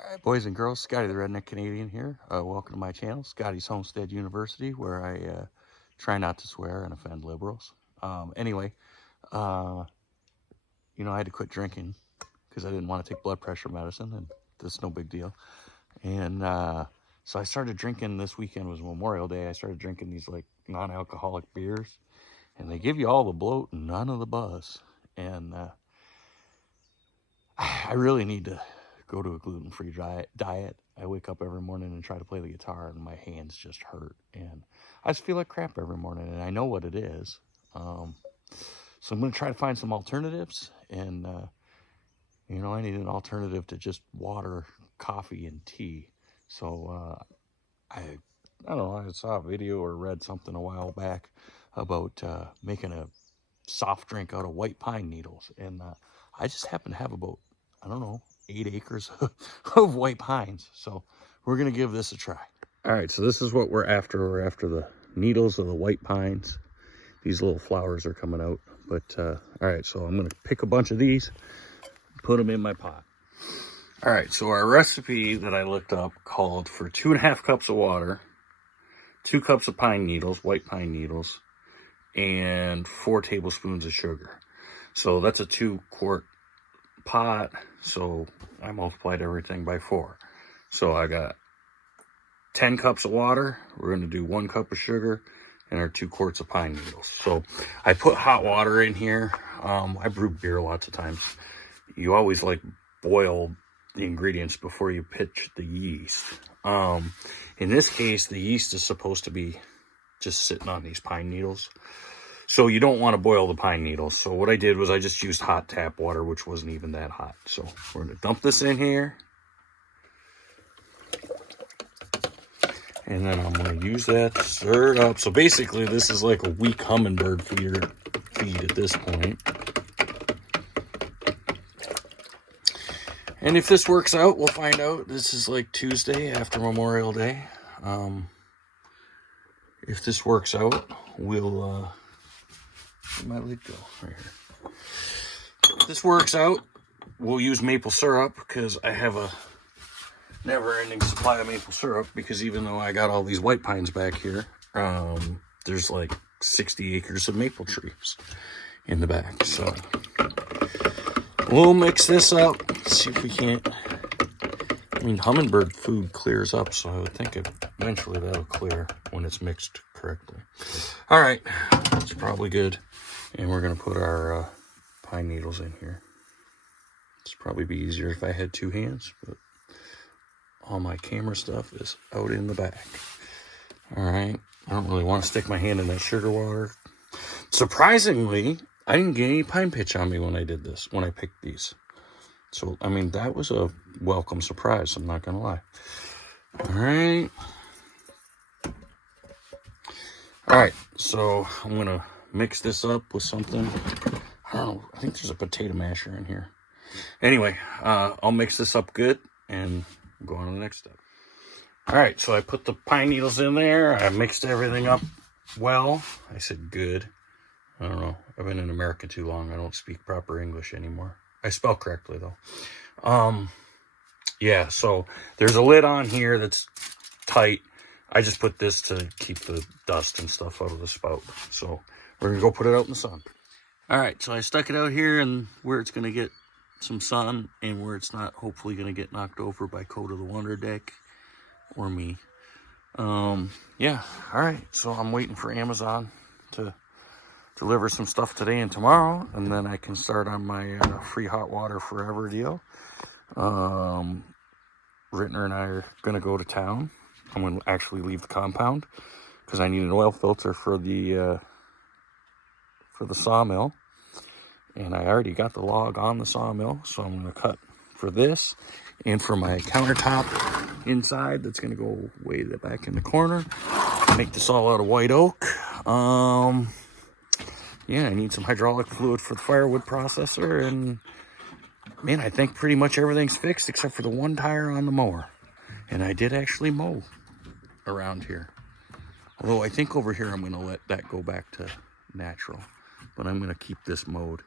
All right, boys and girls, Scotty the Redneck Canadian here. Welcome to my channel, Scotty's Homestead University, where I try not to swear and offend liberals. Anyway, I had to quit drinking because I didn't want to take blood pressure medicine, and that's no big deal. And so I started drinking. This weekend was Memorial Day. I started drinking these like non-alcoholic beers, and they give you all the bloat and none of the buzz. And I really need to go to a gluten-free diet. I wake up every morning and try to play the guitar, and my hands just hurt, and I just feel like crap every morning, and I know what it is. So I'm going to try to find some alternatives, and I need an alternative to just water, coffee, and tea. So I don't know, I saw a video or read something a while back about making a soft drink out of white pine needles, and I just happen to have about, I don't know, 8 acres of white pines, so we're gonna give this a try. All right, so this is what we're after. We're after the needles of the white pines. These little flowers are coming out, but all right, so I'm gonna pick a bunch of these, put them in my pot. All right, so our recipe that I looked up called for 2.5 cups of water, 2 cups of pine needles, white pine needles, and 4 tablespoons of sugar. So that's a 2-quart pot, so I multiplied everything by 4. So I got 10 cups of water. We're going to do 1 cup of sugar and our 2 quarts of pine needles. So I put hot water in here. I brew beer lots of times. You always like boil the ingredients before you pitch the yeast. In this case, the yeast is supposed to be just sitting on these pine needles. So you don't want to boil the pine needles. So what I did was I just used hot tap water, which wasn't even that hot. So we're going to dump this in here. And then I'm going to use that to stir it up. So basically this is like a weak hummingbird feed at this point. And if this works out, we'll find out. This is like Tuesday after Memorial Day. If this works out, we'll... my lid go right here. If this works out, we'll use maple syrup because I have a never-ending supply of maple syrup, because even though I got all these white pines back here, there's like 60 acres of maple trees in the back. So we'll mix this up, see if we can't. I mean, hummingbird food clears up, so I would think eventually that'll clear when it's mixed correctly. All right, that's probably good. And we're going to put our pine needles in here. It's probably be easier if I had 2 hands, but all my camera stuff is out in the back. All right, I don't really want to stick my hand in that sugar water. Surprisingly, I didn't get any pine pitch on me when I did this, when I picked these. So, I mean, that was a welcome surprise, I'm not going to lie. All right, so I'm going to mix this up with something. I don't know, I think there's a potato masher in here. Anyway, I'll mix this up good and go on to the next step. All right, so I put the pine needles in there. I mixed everything up well. I said good. I don't know. I've been in America too long. I don't speak proper English anymore. I spell correctly, though. Yeah, so there's a lid on here that's tight. I just put this to keep the dust and stuff out of the spout. So we're going to go put it out in the sun. All right, so I stuck it out here and where it's going to get some sun and where it's not hopefully going to get knocked over by Code of the Wonder Deck or me. Yeah, all right, so I'm waiting for Amazon to deliver some stuff today and tomorrow, and then I can start on my free hot water forever deal. Rittner and I are going to go to town. I'm going to actually leave the compound because I need an oil filter for the sawmill. And I already got the log on the sawmill, so I'm going to cut for this and for my countertop inside. That's going to go way back in the corner. Make this all out of white oak. Yeah, I need some hydraulic fluid for the firewood processor, and man, I think pretty much everything's fixed except for the one tire on the mower. And I did actually mow around here. Although I think over here I'm going to let that go back to natural. But I'm going to keep this mowed.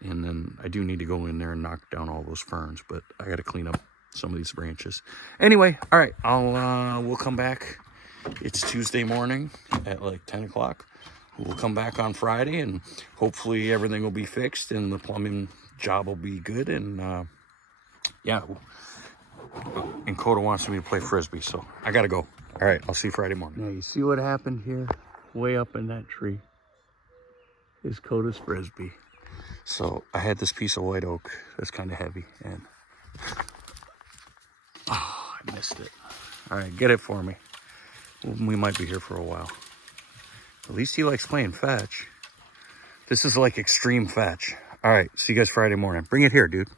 And then I do need to go in there and knock down all those ferns. But I got to clean up some of these branches. Anyway, all right, we'll come back. It's Tuesday morning at like 10 o'clock. We'll come back on Friday, and hopefully everything will be fixed and the plumbing job will be good. And yeah, and Coda wants me to play Frisbee, so I gotta go. All right, I'll see you Friday morning. Now you see what happened here? Way up in that tree is Coda's Frisbee. So I had this piece of white oak that's kind of heavy, and oh, I missed it. All right, get it for me. We might be here for a while. At least he likes playing fetch. This is like extreme fetch. All right, see you guys Friday morning. Bring it here, dude.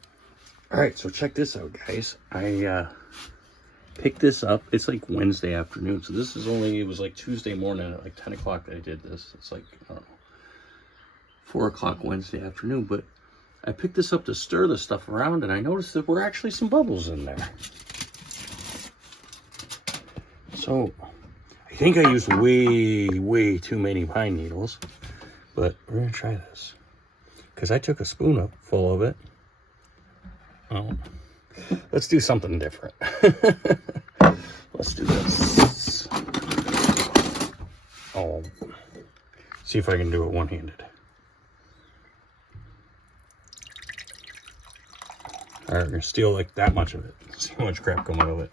All right, so check this out, guys. I picked this up. It's like Wednesday afternoon. So this is only, it was like Tuesday morning at like 10 o'clock that I did this. It's like, I don't know, 4 o'clock Wednesday afternoon. But I picked this up to stir the stuff around, and I noticed that there were actually some bubbles in there. So I think I used way too many pine needles, but we're gonna try this. Because I took a spoon up full of it. Oh, let's do something different. Let's do this. Oh, see if I can do it one-handed. All right, we're gonna steal like that much of it. See how much crap come out of it.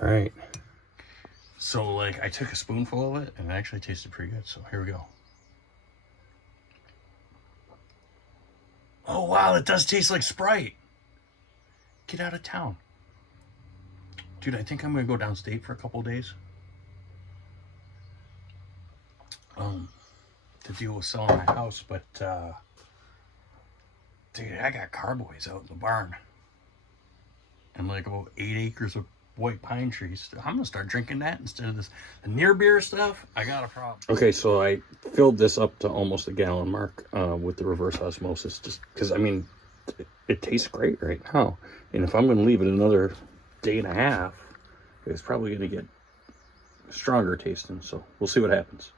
All right. So like I took a spoonful of it and it actually tasted pretty good. So here we go. Oh wow, it does taste like Sprite. Get out of town. Dude, I think I'm gonna go downstate for a couple days. To deal with selling my house, but dude, I got carboys out in the barn. And like about 8 acres of white pine trees. I'm gonna start drinking that instead of this the near beer stuff. I got a problem. Okay, so I filled this up to almost a gallon mark with the reverse osmosis, just because I mean it tastes great right now. And if I'm gonna leave it another day and a half, it's probably gonna get stronger tasting. So we'll see what happens.